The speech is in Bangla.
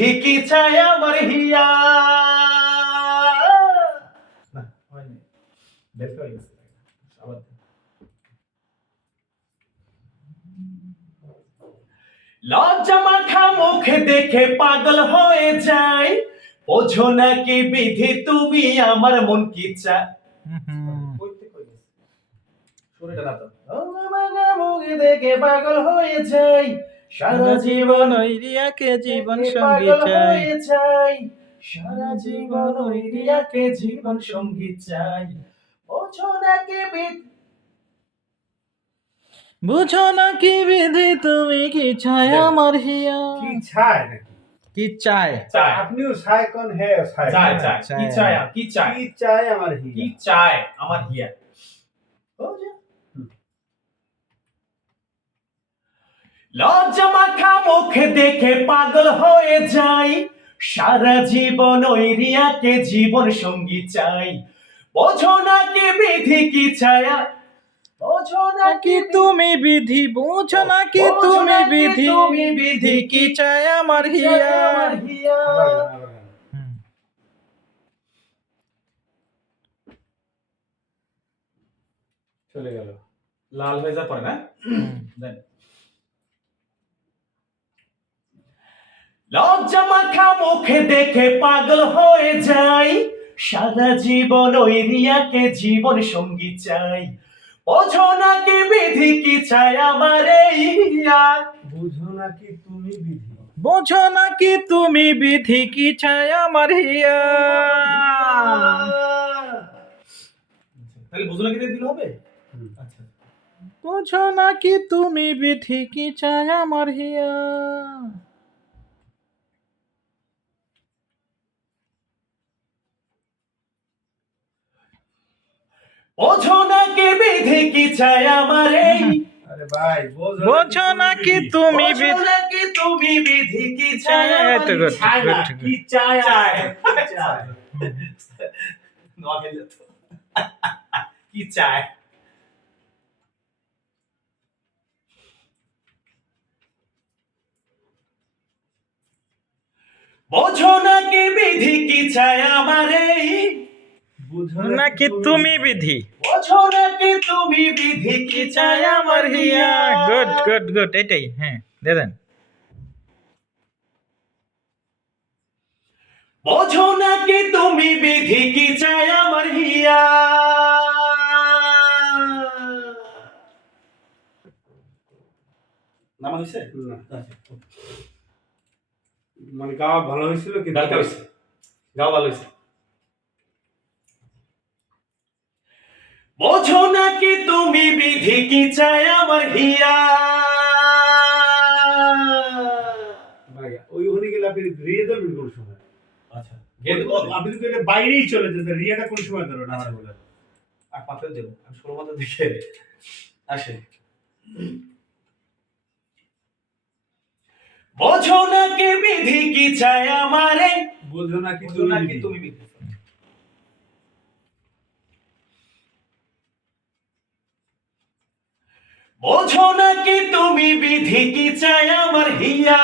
বিধি কি চায় আমার হিয়া। না হয়নি, ব্যর্থ হয়ে গেছে। আবার লজ্জা মাখা মুখ দেখে পাগল হয়ে যায়, বোঝো নাকি বিধি তুমি আমার মন কি চায়। মুখ দেখে পাগল হয়ে যাই, সারা জীবন ওই রিয়াকে জীবন সঙ্গী পাগল চাই। হয়ে যাই, সারা জীবন ওই রিয়াকে জীবন সঙ্গী চাই। বোঝো নাকি বিধি, বুঝো নাকি বিধি তুমি কি চায় আমার হিয়া। কি চায় নাকি? কি চায়? চায় আপনিও চায় কোন হে চায় চায় চায় কি চায়, কি চায়, কি চায় আমার কি হিয়া। চায় আমার হিয়া। লজ্জা মাখা মুখ দেখে পাগল হয়ে যাই, সারা জীবন ওই রিয়াকে জীবন সঙ্গী চাই। বোঝো নাকি বিধি কি চায়, বোঝো নাকি তুমি বিধি, বুঝো নাকি তুমি বিধি, তুমি বিধি কি চায় আমার হিয়া। আমার হিয়া। আবার গান, আবার গান। চলে গেল। লাল হয়ে যা পরে না দেন। লজ্জা মাখা মুখে দেখে পাগল হয়ে যাই, সারা জীবন ওই রিয়াকে জীবন সঙ্গী চাই। বোঝো নাকি বিধি কি চায় আমার এই হিয়া। বুঝো নাকি তুমি বিধি, বুঝো নাকি তুমি বিধি কি চায় আমার হিয়া। তাহলে বুঝো নাকি দিয়ে দিলে হবে। আচ্ছা, বুঝো নাকি তুমি বিধি কি চায় আমার হিয়া। বোঝো নাকি বিধি কি চায় আমার এই। আরে ভাই বুঝো নাকি তুমি বোঝো বিধি। নাকি তুমি বিধি কি চায় এই তো আমার good, চায় না, good, কি চায় চায় চায়। নভেল তো কি চায়। বোঝো নাকি বিধি কি চায় আমার এই। বুঝো নাকি তুমি বিধি বোঝো নাকি তুমি বিধি কি চায় আমার হিয়া। গুড গুড গুড, এটাই হ্যাঁ দিয়ে দেন। বোঝো নাকি তুমি বিধি কি চায় আমার হিয়া। নাম হইছে না। মানে গাওয়া ভালো হয়েছিল কি দরকার হইছে, গাও ভালো হইছে। বোঝো নাকি তুমি বিধি কি চায় আমার হিয়া। ভাই ওই ওখানে গেলে আপনি রিয়ে ধরবেন কোন সময়? আচ্ছা আপনি তো এটা বাইরেই চলে যেতেন, রিয়াটা কোন সময় ধরবেন আমার বলে? আর পাত্র দেব আমি 16 মাত্র দেখে আসে। বোঝো নাকি বিধি কি চায় আমারে। বুঝো নাকি বোঝো নাকি তুমি বিধি। বোঝো নাকি তুমি বিধি কি চায় আমার হিয়া।